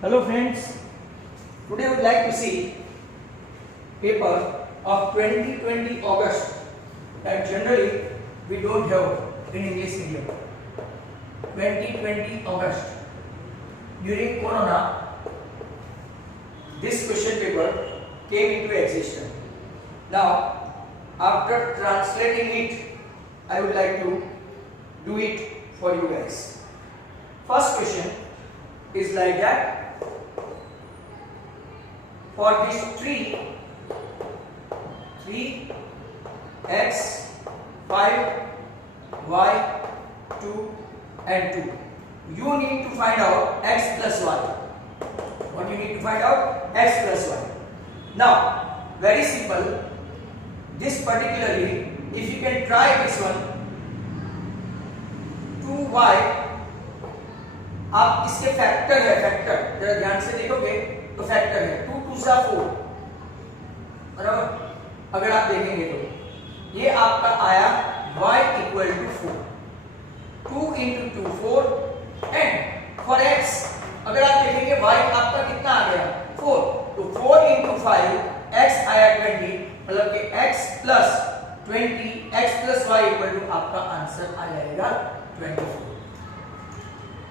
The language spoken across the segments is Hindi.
Hello friends, today we would like to see paper of 2020 August that generally we don't have in English medium. 2020 August. During Corona, this question paper came into existence. Now, after translating it, I would like to do it for you guys. First question is like that. For this 3x, 5, y, 2 and 2. You need to find out x plus y. What you need to find out? X plus y. Now, very simple. This particularly, if you can try this one, 2y, आप इसके फैक्टर है, फैक्टर जरा ध्यान से देखोगे तो फैक्टर है 2 2 सा 4, बराबर। अगर आप देखेंगे तो ये आपका आया y equal to 4, 2 into 2 4 and for x अगर आप देखेंगे y आपका कितना आ गया 4, तो 4 इंटू 5 x आया 20, मतलब कि x plus 20 x plus y equal to आपका आंसर आ जाएगा 24।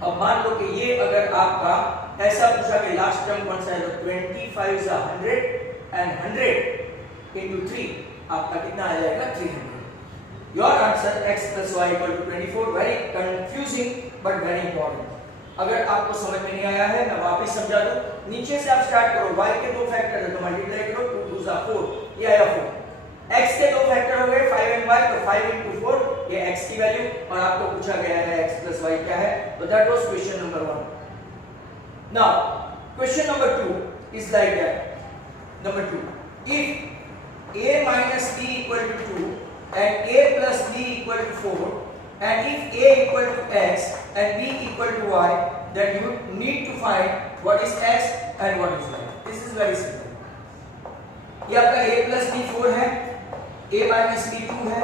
अब मान लो कि ये अगर आपका ऐसा पूछा कि लास्ट टर्म कौन सा है, तो 25 is 100 एंड 100 into 3 आपका कितना आ जाएगा 300। Your answer x plus y equal to 24। Very confusing but very important. अगर आपको समझ में नहीं आया है मैं वापस समझा दूं। नीचे से आप स्टार्ट करो, y के दो फैक्टर है तो मल्टीप्लाई करो, 2 2 4, ये आया 4। x के दो फैक्टर हो गए 5 एंड y, तो 5 into 4 ये x की वैल्यू, और आपको पूछा गया है x plus y क्या है, तो that was question number 1। Now question number 2 is like that. Number 2, if a minus b equal to 2 and a plus b equal to 4 and if a equal to x and b equal to y, then you need to find what is x and what is y। this is very simple। ये आपका a plus b 4 है, a minus b 2 है,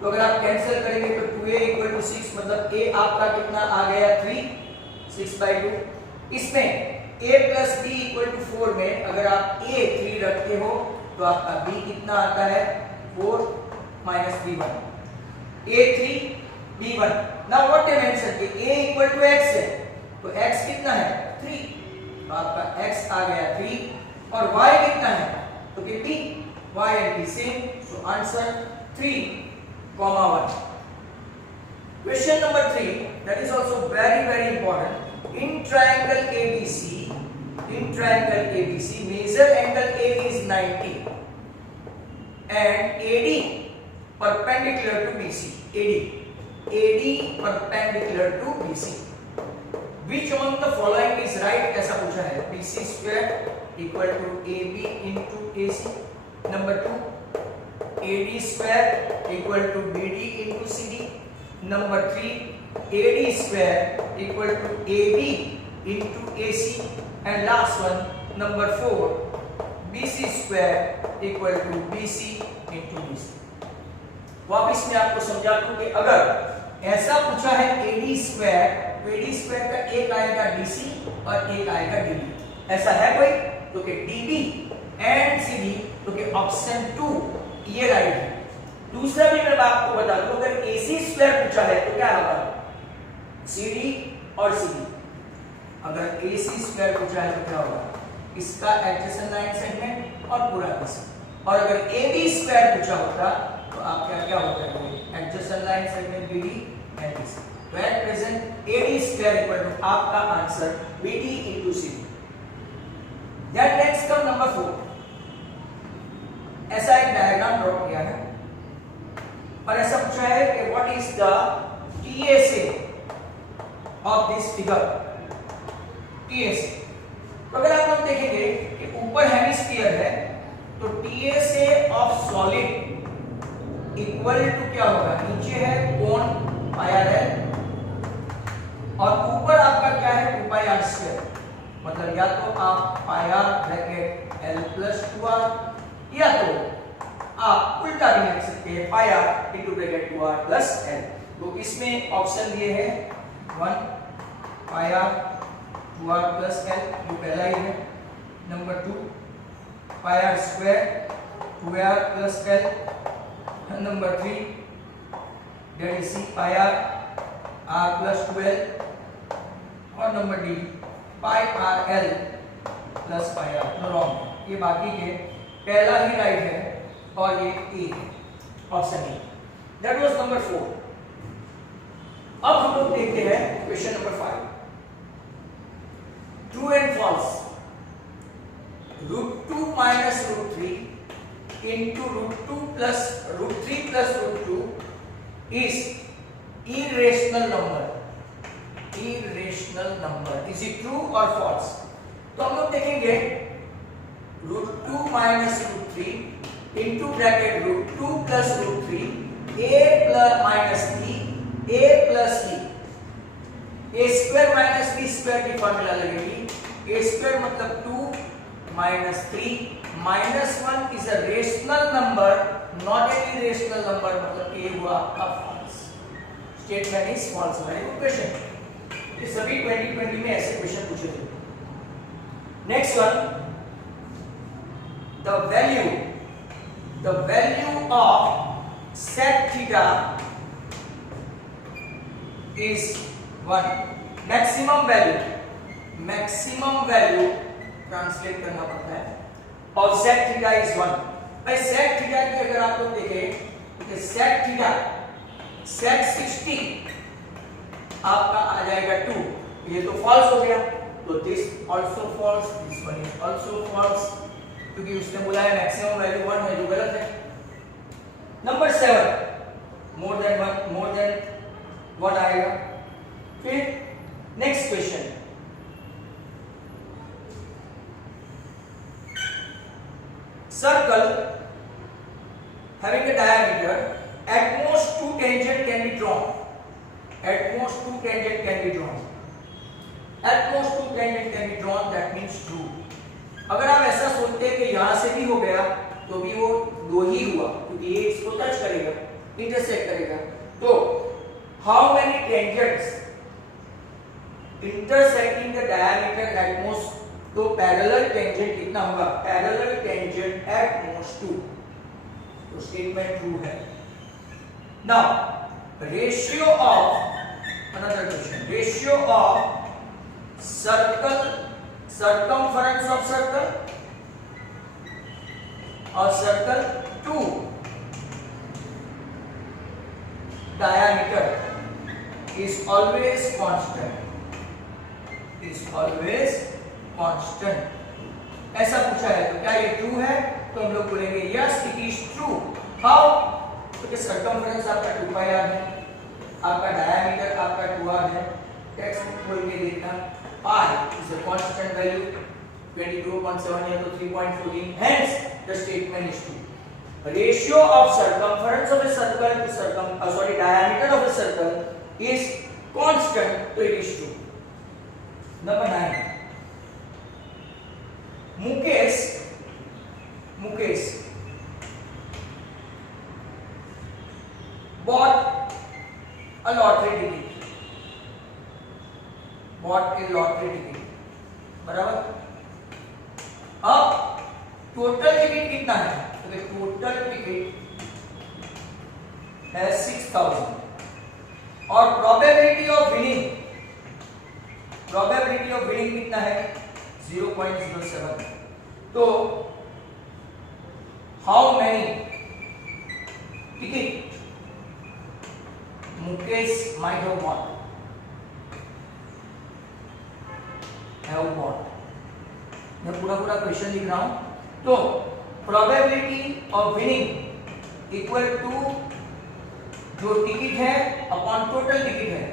तो अगर आप कैंसिल करेंगे तो 2a इक्वल टू 6, मतलब a आपका कितना आ गया 3, 6/2। इसमें a plus b equal to 4 में अगर आप a 3 रखते हो तो आपका b कितना आता है 4 minus b 1, a 3 b 1। Now what I mention कि a इक्वल टू x है, तो x कितना है 3, तो आपका x आ गया 3, और y कितना है तो कि b, y and b same, so answer 3, 1। Question number 3, that is also very important। In triangle ABC, measure angle AB is 90 and AD perpendicular to BC। AD perpendicular to BC। Which among the following is right? ऐसा पूछा है। BC square equal to AB into AC। Number 2, AD square equal to BD into CD। Number 3, AD square equal to AB into AC। And last one, number 4, BC square equal to BC into BC। वापिस मैं आपको समझा दूं कि अगर ऐसा पूछा है AD square, तो AD square का एक आएगा DC और एक आएगा DB। ऐसा है कोई तो कि DB एंड CD, तो कि ऑप्शन 2 ये राइट है। दूसरा भी मैं आपको बता दूं, अगर AC स्क्वायर पूछा है तो क्या होगा CD और CD। अगर AC स्क्वायर पूछा है तो क्या होगा इसका एडजेसेंट लाइन सेगमेंट और पूरा BC। और अगर AB स्क्वायर पूछा होता तो आपका क्या होता है adjacent line segment BD and BC। तो at present AD square equal to आपका answer BD into CD। Then next come number 4। ऐसा एक डायग्राम ड्रॉ किया है और ऐसा पूछा है कि what is the TSA of this figure. TSA, तो अगर आप लोग देखेंगे कि ऊपर हेमिस्फीयर है तो TSA of solid equal to क्या होगा, नीचे है कोण पाई r और ऊपर आपका क्या है 2πr²। मतलब या तो आप पाई r bracket l plus 2r, या तो आप उल्टा भी लिख सकते हैं पाई r into bracket 2r plus l। तो इसमें ऑप्शन दिए हैं 1 पाई r 2r प्लस l, ये पहला ही है। Number 2 pi r square 2r plus l। Number 3 that is c pi r plus 12। और number D pi r l plus pi r। No wrong, ये बाकी के पहला ही राइट है और ये ए है, option A. That was number 4। अब हम लोग देखते हैं question number 5। True and false. √2 minus √3 into √2 plus √3 plus √2 is irrational number. Irrational number. Is it true or false? तो हम लोग देखेंगे √2 minus √3 into bracket √2 plus √3 a plus minus b a plus e। a square minus b square की फॉर्मूला लगेगी। a square मतलब 2 minus 3 minus 1 is a rational number, not an irrational number, मतलब a हुआ आपका false। Statement is false। Very good question. ये सभी 2020 में ऐसे क्वेश्चन पूछे थे। Next one, the value of sec theta is 1। maximum value translate करना पड़ता है और sec थीटा इज 1। भाई sec थीटा की अगर आप लोग देखें तो sec थीटा sec 60 आपका आ जाएगा 2। ये तो फॉल्स हो गया, तो this also false, this one is also false, क्योंकि उसने बोला है मैक्सिमम वैल्यू 1 है, जो गलत है। नंबर 7 मोर देन 1 आएगा। फिर next question, circle having a diameter at most 2 tangent can be drawn। at most 2 tangent can be drawn। at most 2 tangent can be drawn, that means true। अगर आप ऐसा सोचते हैं कि यहां से भी हो गया तो भी वो 2 ही हुआ, क्योंकि ये इसको टच करेगा, इंटरसेक्ट करेगा। तो how many tangents intersecting the diameter at most, तो पैरेलल टेंजेंट कितना होगा? पैरेलल टेंजेंट एट मोस्ट 2, तो स्टेटमेंट ट्रू है। Now ratio of, another question, ratio of circle, circumference of circle और circle to diameter is always constant, is always constant. ऐसा पूछा है तो क्या ये ट्रू है? तो हम लोग बोलेंगे yes it is true. How? क्योंकि सर्कमफरेंस आपका 2 पाई आर है, आपका डायमीटर आपका 2r है। टेक्स्ट बुक खोल के देखना, pi is a constant value, 22.7 या तो 3.14, hence the statement is true. Ratio of circumference of a circle to diameter of a circle is constant, तो it is true. Number 9, Mukesh bought a lottery ticket, बराबर। अब टोटल टिकट कितना है? तो टोटल टिकट है 6000 और प्रोबेबिलिटी ऑफ विनिंग कितना है? 0.07। तो how many ticket Mukesh might have bought? मैं पूरा क्वेश्चन लिख रहा हूं। तो probability of winning equal to जो टिकट है अपॉन टोटल टिकट है।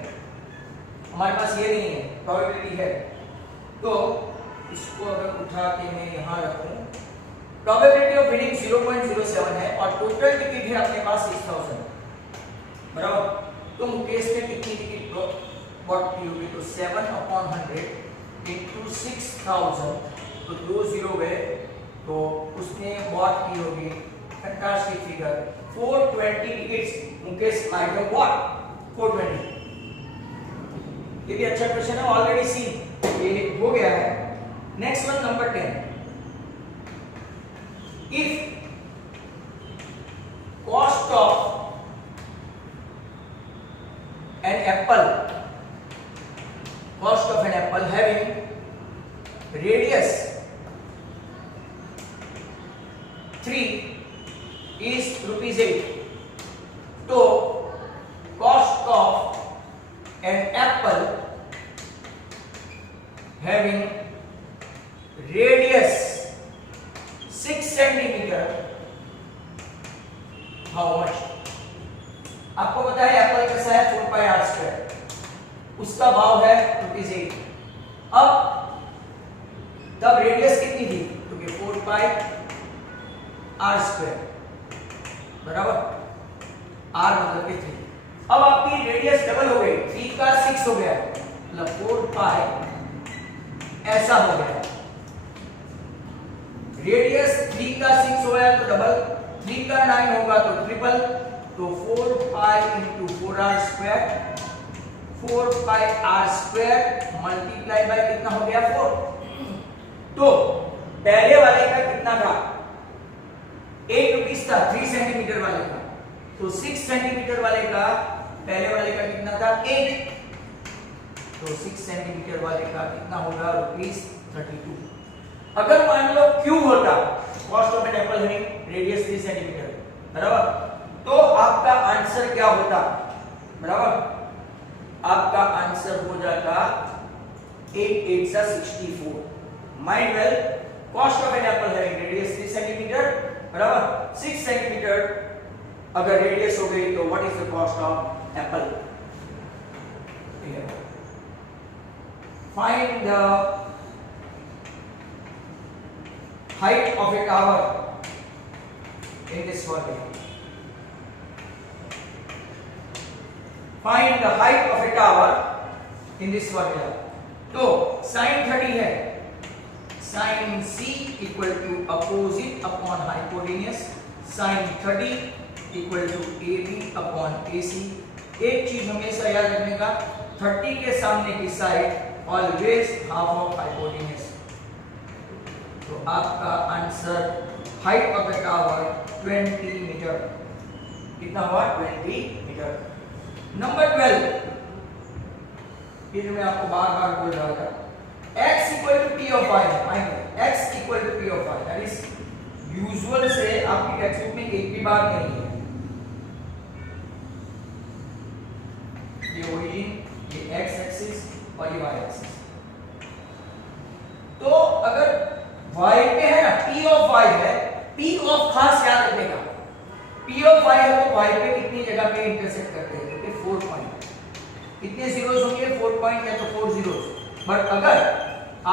हमारे पास ये नहीं है, प्रोबेबिलिटी है, तो इसको अगर उठा के मैं यहां रखूं, प्रोबेबिलिटी ऑफ विनिंग 0.07 है और टोटल टिकट है अपने पास 6000, बराबर। तो मुकेश ने कितनी टिकट बॉट की होगी? तो 7/100 into 6000, तो 2 0 गए, तो उसने बॉट की होगी, fantastic figure, 420 tickets Mukesh might have bought 420। ये भी अच्छा क्वेश्चन है, ऑलरेडी सीन। ये हो गया है। Next one number 10, if cost of an apple having radius 3 is ₹8, तो cost of an apple having radius 6 centimeter, how much? आपको पता है एप्पल कैसा है 4πr², उसका भाव है ₹8। अब तब रेडियस कितनी थी, क्योंकि 4πr² बराबर r मतलब कि 3। अब आपकी रेडियस डबल हो गई, 3 का 6 हो गया, मतलब 4π ऐसा हो गया। रेडियस 3 का 6 हो गया तो डबल, 3 का 9 होगा तो ट्रिपल, तो 4π × 4r², 4πr² मल्टीप्लाई बाय कितना हो गया 4। तो पहले वाले का कितना था, ₹8 था 3 सेंटीमीटर वाले का, तो 6 सेंटीमीटर वाले का पहले वाले का कितना था 8, तो 6 सेंटीमीटर वाले का कितना होगा ₹32। अगर मान लो Q होता cost of an apple having radius 3 centimetre बराबर, तो आपका आंसर क्या होता, बराबर आपका आंसर हो जाता 8 8 64। Mind well, cost of an apple having radius 3 centimetre बराबर 6 सेंटीमीटर अगर रेडियस हो गई तो what is the cost of apple. Find the height of a tower in this formula. Find the height of a tower in this formula. तो sin 30 है, sin C equal to opposite upon hypotenuse, sin 30 equal to AB upon AC। एक चीज हमेशा याद रखने का, 30 के सामने की side always half of hypotenuse. तो आपका answer height of the tower 20 metre, कितना हुआ 20 मीटर। नंबर 12, ये जो मैं आपको बार बार बोल रहा था, x equal to p of y, x equal to p of y, that is usual से आपकी टेक्स्ट बुक में एक भी बार नहीं है। ये ओरिजिन, ये x एक्सिस और ये y एक्सिस। तो अगर y पे है ना p ऑफ y है, p ऑफ खास याद रखने का, p ऑफ y है तो y पे कितनी जगह पे इंटरसेक्ट करते हैं, क्योंकि 4 पॉइंट, कितने जीरोस होंगे 4 पॉइंट है तो 4 जीरोस। बट अगर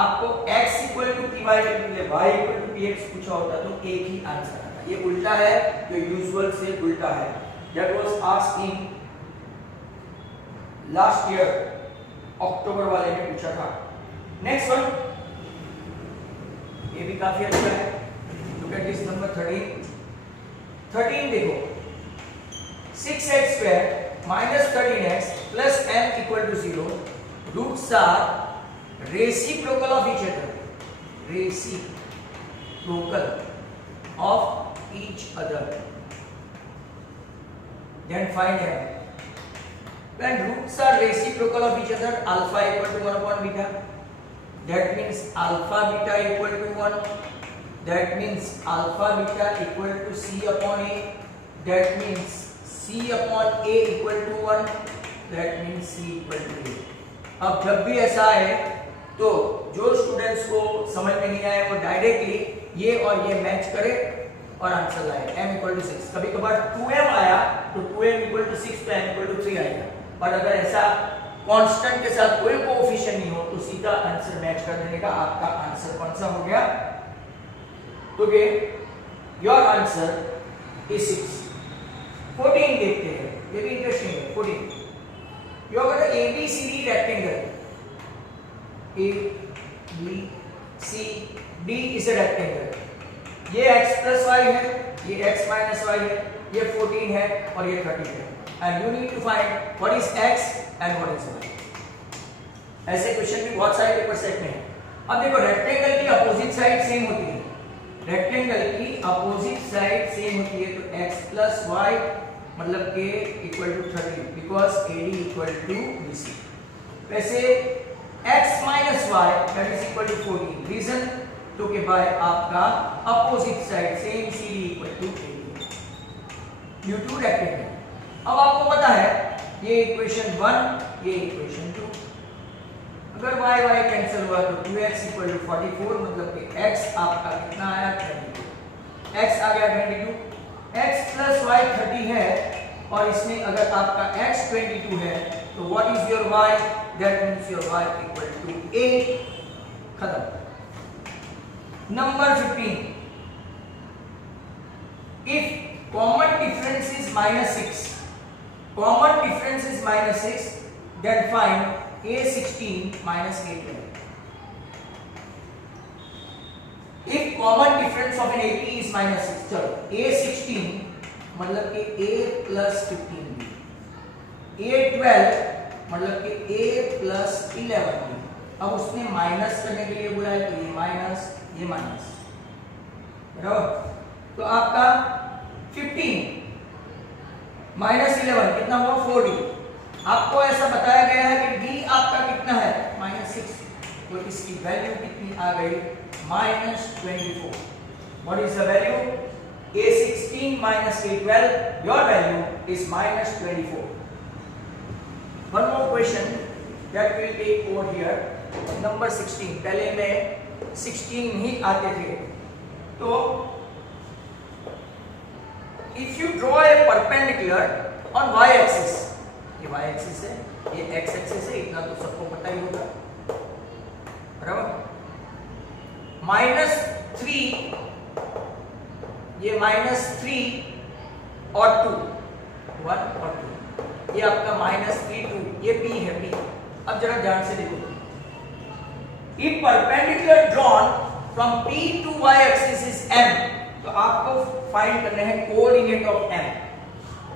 आपको x इक्वल टू py के बदले y इक्वल टू px पूछा होता तो एक ही आंसर आता। ये उल्टा है, जो यूजुअल से उल्टा है। That was asked in last year, October वाले में पूछा था। नेक्स्ट वन, ये भी काफी अच्छा है। लुक एट दिस नंबर 13 देखो, 6x² minus 13x plus m equal to 0, roots are reciprocal of each other, reciprocal of each other, then find m। when roots are reciprocal of each other, alpha equal to 1 upon beta, that means alpha beta equal to 1, that means alpha beta equal to c upon a, that means c upon a equal to 1, that means c equal to a। अब जब भी ऐसा है तो जो स्टूडेंट्स को समझ में नहीं आए वो डायरेक्टली ये और ये मैच करे और आंसर लाए। m इक्वल टू 6, कभी कभार 2m आया तो 2m इक्वल टू 6 तो m इक्वल टू 3 आएगा, और अगर ऐसा कांस्टेंट के साथ कोई कोएफिशिएंट नहीं हो तो सीधा आंसर मैच कर देने का। आपका आंसर कौन सा हो गया, तो योर आंसर इज 6। 14 देखते हैं, ये भी इंटरेस्टिंग है। 14, you are A B C D rectangle, A B C D is a rectangle. ये x प्लस y है, ये x माइनस y है, ये 14 है और ये 30 है। And you need to find what is x and what is y. ऐसे क्वेश्चन भी बहुत सारे पेपर सेट में है। अब देखो रेक्टेंगल की अपोजिट साइड सेम होती है, रेक्टेंगल की अपोजिट साइड सेम होती है, तो x प्लस वाई मतलब k equal to 30 because AD equal to BC। वैसे x minus y that is equal to 14, reason तो के बाय आपका opposite side same CD equal to AD due to rectangle. अब आपको पता है ये इक्वेशन 1 ये इक्वेशन 2, अगर y y कैंसिल हुआ तो 2x इक्वल टू 44 मतलब कि x आपका कितना आया 22, x आ गया 22, x प्लस y 30 है और इसमें अगर आपका x 22 है तो what is your y, that means your y equal to 8, खत्म। Number 15, if common difference is -6, common difference is -6 then find A16 minus A12. If common difference of an AP is -6, चलो A16 मतलब कि A plus 15B, A12 मतलब कि A plus 11B। अब उसने माइनस करने के लिए बोला है तो ये माइनस ये माइनस, बराबर। तो आपका 15 माइनस 11 कितना हुआ 4D। आपको ऐसा बताया गया है कि d आपका कितना है -6, तो इसकी वैल्यू कितनी आ गई -24। What is the value A16 minus A12, your value is -24। One more question that will take over here, number 16। पहले में 16 ही आते थे, तो if you draw a perpendicular on y axis, ये y एक्सिस है ये x एक्सिस है, इतना तो सबको पता ही होगा, बराबर। -3 ये -3 और 2 1 और 2, ये आपका -3 2, ये p है p। अब जरा ध्यान से देखो, if perpendicular drawn from p to y axis is m, तो आपको फाइंड करने हैं कोऑर्डिनेट ऑफ m।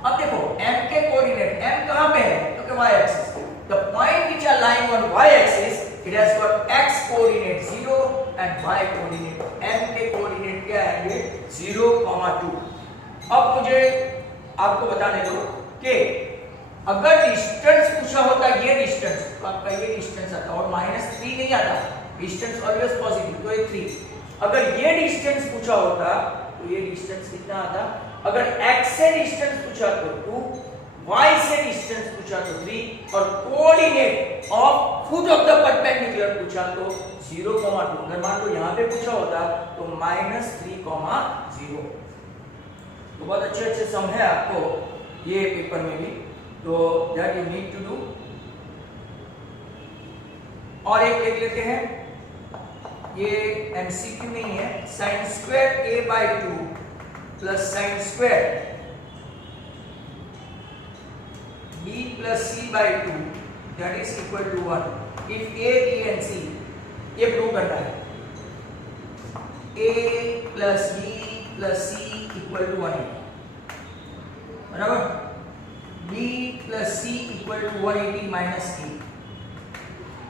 अब देखो m के कोऑर्डिनेट, m कहां पे है तो कि y axis, the point which are lying on y axis it has got x coordinate 0 and y coordinate, m के कोऑर्डिनेट क्या आएंगे 0, 2। अब मुझे आपको बताने दो कि अगर डिस्टेंस पूछा होता ये डिस्टेंस तो आपका ये डिस्टेंस आता और -3 नहीं आता, डिस्टेंस ऑलवेज पॉजिटिव, तो ये 3। अगर ये डिस्टेंस पूछा होता तो ये डिस्टेंस कितना आता, अगर x से डिस्टेंस पूछा तो 2, y से डिस्टेंस पूछा तो 3 और coordinate of foot of the perpendicular पूछा तो 0, 2। अगर मान लो यहां पे पूछा होता तो -3, 0। तो बहुत अच्छे सम है आपको ये पेपर में भी, तो that you need to do. और एक लिख लेते हैं, ये एमसीक्यू नहीं है, sin² a/2 plus sin² b plus c/2 that is equal to 1 if a, b and c, ये प्रूव करना है, a plus b plus c equal to 180, बराबर। b plus c equal to 180 minus a।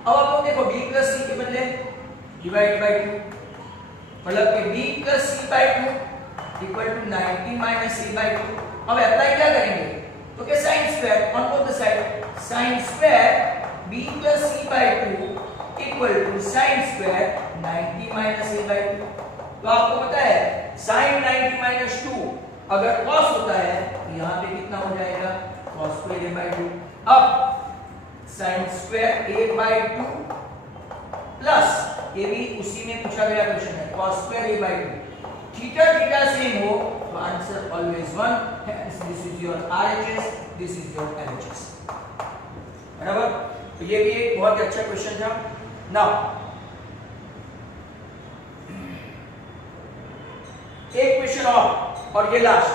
अब आप लोग देखो b plus c के बदले डिवाइड बाय 2, मतलब कि b plus c/2 equal to 90 minus c/2। अब अप्लाई क्या करेंगे तो क्या sin² on both the side, sin² b plus c/2 equal to sin² 90 minus a/2। तो आपको पता है sin 90 माइनस 2 अगर cos होता है तो यहाँ पे कितना हो जाएगा cos² a/2। अब sin² a/2 प्लस ये भी उसी में पूछा गया क्वेश्चन है cos² a/2, theta theta same हो तो answer always 1, hence this is your RHS, this is your LHS, बराबर। तो ये भी एक बहुत अच्छा क्वेश्चन था। नाउ एक क्वेश्चन और ये लास्ट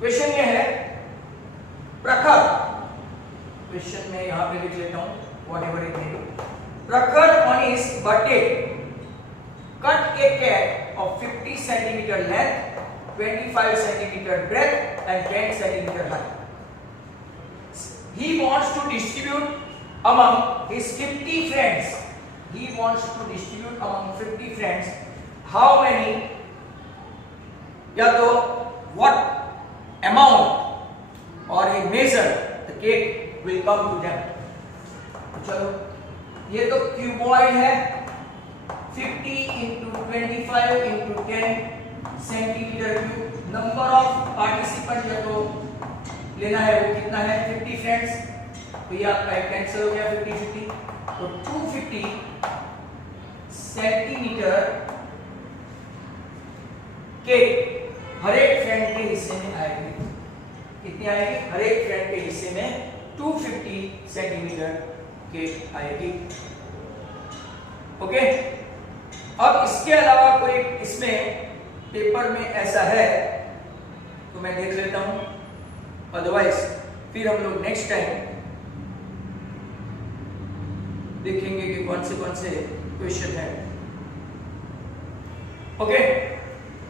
क्वेश्चन ये है प्रखर, क्वेश्चन में यहां पे लिख लेता हूं व्हाटएवर इट मे बी। प्रखर on his birthday cut a cat of 50 centimeter length, 25 centimeter breadth and 10 centimeter height. he wants to distribute among his 50 friends. He wants to distribute among 50 friends. How many, या तो what amount or a measure the cake will come to them. चलो ये तो क्यूबॉइड है, 50 into 25 into 10 centimetre cube. Number of participant या तो लेना है वो कितना है 50 फ्रेंड्स, तो ये आपका एक कैंसिल हो गया 50-50, तो 250 सेंटीमीटर केक हर एक फ्रेंड के हिस्से में आएगी. कितनी आएगी? हर एक फ्रेंड के हिस्से में 250 सेंटीमीटर केक आएगी. ओके, अब इसके अलावा कोई इसमें पेपर में ऐसा है तो मैं देख लेता हूं, अदरवाइज फिर हम लोग नेक्स्ट टाइम देखेंगे कि कौन से क्वेश्चन है. ओके,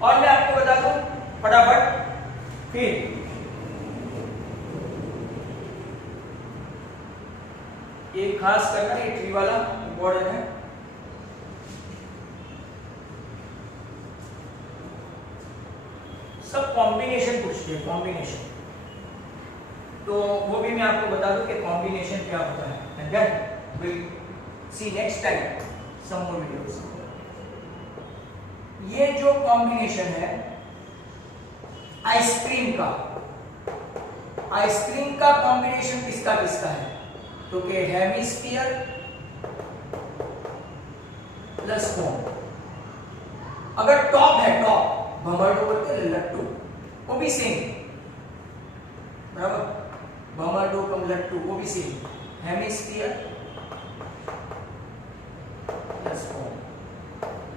और मैं आपको बता दूं फटाफट, फिर एक खास करना, ये ट्री वाला इंपॉर्टेंट है. सब कॉम्बिनेशन पूछते हैं, कॉम्बिनेशन, तो वो भी मैं आपको बता दूं कि कॉम्बिनेशन क्या होता है. And then will see next time some more videos. ये जो कॉम्बिनेशन है आइसक्रीम का, आइसक्रीम का कॉम्बिनेशन किसका किसका है, तो कि हेमिस्फीयर प्लस कोन. अगर टॉप है, टॉप भमरडो बोलते हैं, लट्टू, वो भी सेम, बराबर, भमरडो कम लट्टू, वो भी सेम, हेमिस्फीयर प्लस कोन.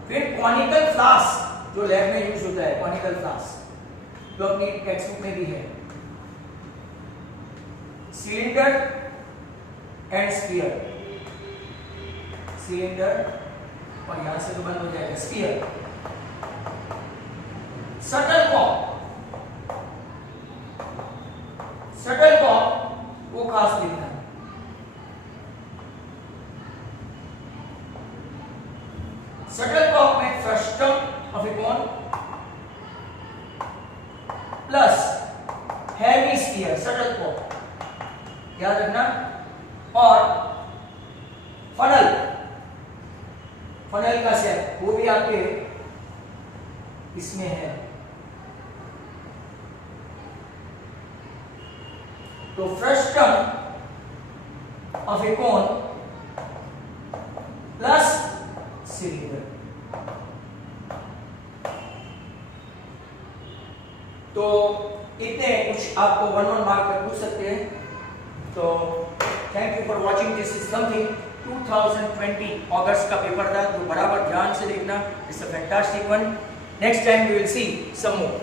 फिर कॉनिकल फ्लास्क जो लैब में यूज होता है, कॉनिकल फ्लास्क जो अपनी टेक्स्ट बुक में भी है, सिलेंडर एंड स्फीयर, सिलेंडर और यहां से तो बंद हो जाएगा स्फीयर. शटलकॉक, शटलकॉक वो खास लिखना है. शटलकॉक में frustum of A cone plus hemisphere, shuttlecock याद रखना. और फनल, फनल का शेप वो भी आपके इसमें है. तो frustum of A cone plus cylinder. तो इतने कुछ आपको 1 मार्क में पूछ सकते हैं. तो thank you for watching. This is something 2020 अगस्त का पेपर था, तो बराबर ध्यान से देखना. It's a fantastic one. Next time we will see some more.